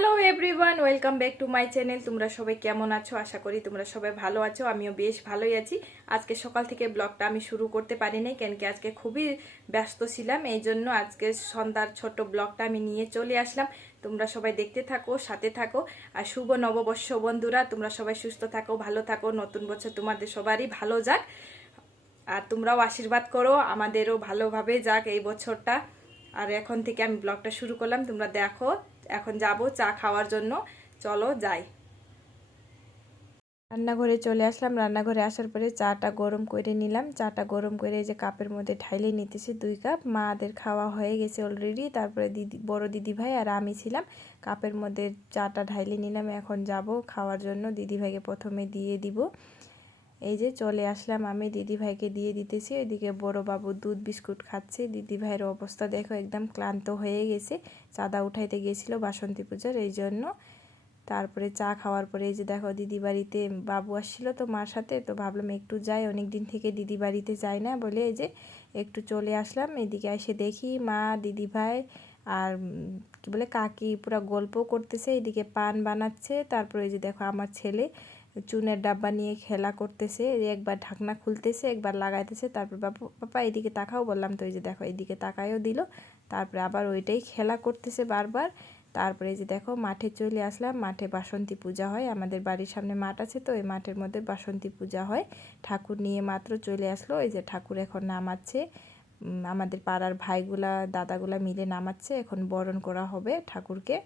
Hello everyone welcome back to my channel তোমরা সবাই কেমন আছো? আশা করি তোমরা সবাই ভালো আছো। আমিও বেশ ভালোই আছি। আজকে সকাল থেকে ব্লগটা আমি শুরু করতে পারি নাই কেন কি আজকে খুবই ব্যস্ত ছিলাম। এই জন্য আজকে সন্ধ্যার ছোট ব্লগটা আমি নিয়ে চলে আসলাম। তোমরা সবাই দেখতে থাকো, সাথে থাকো। আর শুভ নববর্ষ বন্ধুরা, তোমরা সবাই সুস্থ থাকো, ভালো থাকো। নতুন বছর তোমাদের সবারই ভালো যাক। আর তোমরাও আশীর্বাদ করো, আমাদেরও ভালোভাবে যাক এই বছরটা। আর এখন থেকে আমি ব্লগটা শুরু করলাম। তোমরা দেখো, এখন যাব চা খাওয়ার জন্য। চলো, যাই। রান্নাঘরে চলে আসলাম। রান্নাঘরে আসার পরে চাটা গরম করে নিলাম। চাটা গরম করে এই যে কাপের মধ্যে ঢাইলে নিতেছি দুই কাপ। মাদের খাওয়া হয়ে গেছে অলরেডি তারপরে দিদি, বড় দিদি ভাই আর আমি ছিলাম। কাপের মধ্যে চাটা ঢাইলে নিলাম। এখন যাব খাওয়ার জন্য। দিদি ভাইকে প্রথমে দিয়ে দিব। এই যে চলে আসলাম আমি দিদি ভাইকে দিয়ে দিতেছি এদিকে বড় বাবু দুধ বিস্কুট খাচ্ছে। দিদি ভাইয়ের অবস্থা দেখো একদম ক্লান্ত হয়ে গেছে, চাঁদা উঠাইতে গিয়েছিল বাসন্তী পূজার এই জন্য। তারপরে চা খাওয়ার পরে এই যে দেখো দিদি বাড়িতে বাবু আসছিল তো মার সাথে, তো ভাবলাম একটু যাই অনেক দিন থেকে দিদি বাড়িতে যাই না বলে এই যে একটু চলে আসলাম। এদিকে এসে দেখি মা দিদি ভাই আর কি বলে কাকি পুরো গল্প করতেছে, এদিকে পান বানাচ্ছে। তারপরে এই যে দেখো আমার ছেলে চুনের ডাব্বা নিয়ে খেলা করতেছে একবার ঢাকনা খুলতেছে, একবার লাগাইতেছে, তারপর বাবু পাপা এদিকে তাকাও, বললাম, তো এই যে দেখো এদিকে তাকাইও দিল। তারপরে আবার ওইটাই খেলা করতেছে বারবার। তারপরে যে দেখো, মাঠে চলে আসলাম, মাঠে বাসন্তী পূজা হয়। আমাদের বাড়ির সামনে মাঠ আছে তো ওই মাঠের মধ্যে বাসন্তী পূজা হয়। ঠাকুর নিয়ে মাত্র চলে আসলো, এই যে ঠাকুর এখন নামাচ্ছে। আমাদের পাড়ার ভাইগুলা, দাদাগুলা মিলে নামাচ্ছে, এখন বরণ করা হবে ঠাকুরকে।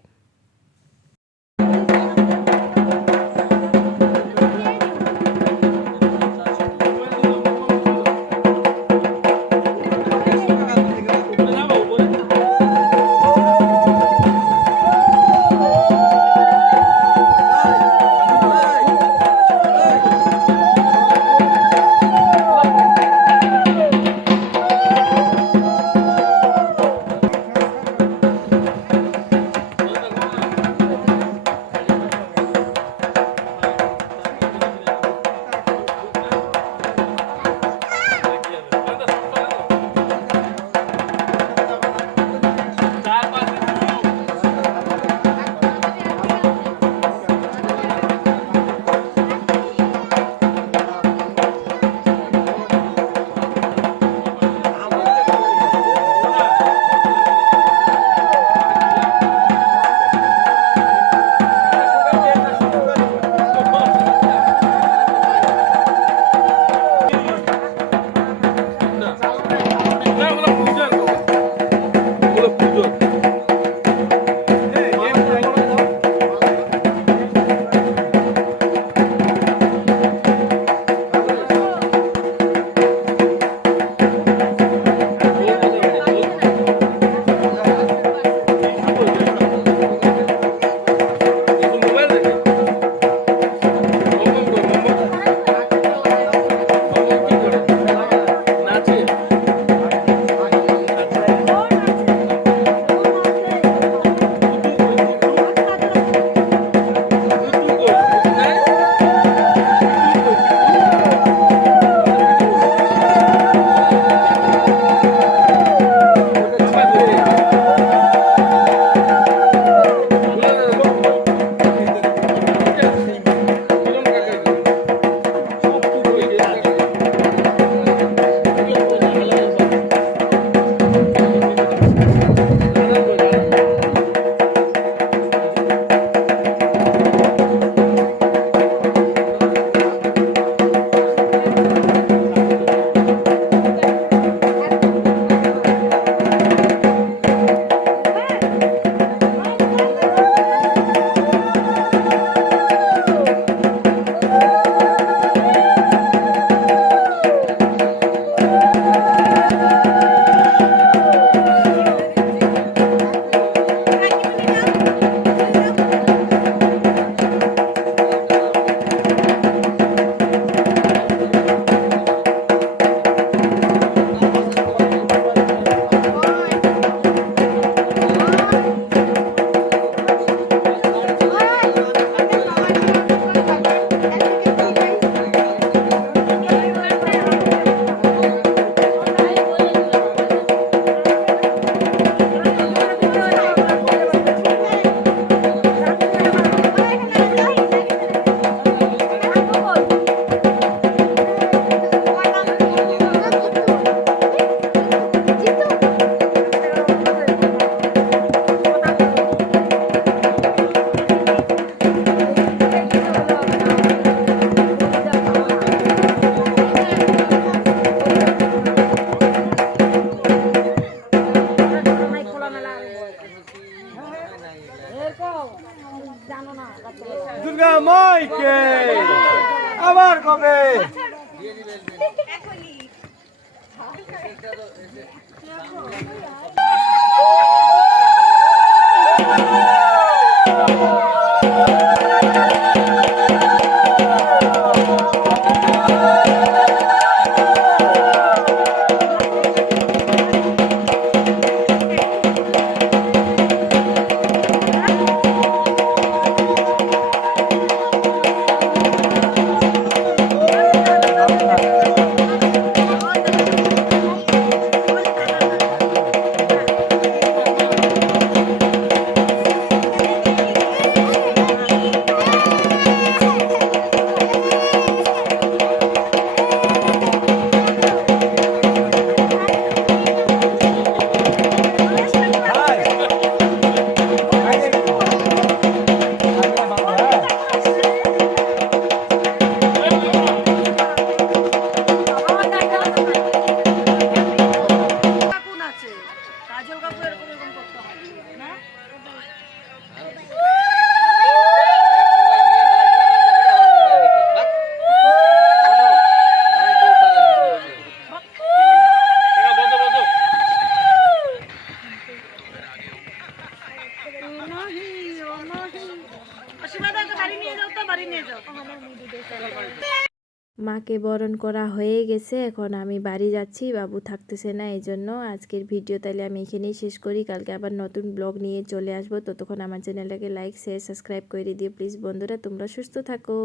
দুর্গা মাইকে আবার কবে? কাকুন মাকে বরণ করা হয়ে গেছে। এখন আমি বাড়ি যাচ্ছি, বাবু থাকতেছে না, এই জন্য আজকের ভিডিও তাহলে আমি এখানেই শেষ করি। কালকে আবার নতুন ব্লগ নিয়ে চলে আসব। ততক্ষণ আমার চ্যানেলটাকে লাইক শেয়ার সাবস্ক্রাইব করে দিও। প্লিজ বন্ধুরা, তোমরা সুস্থ থাকো।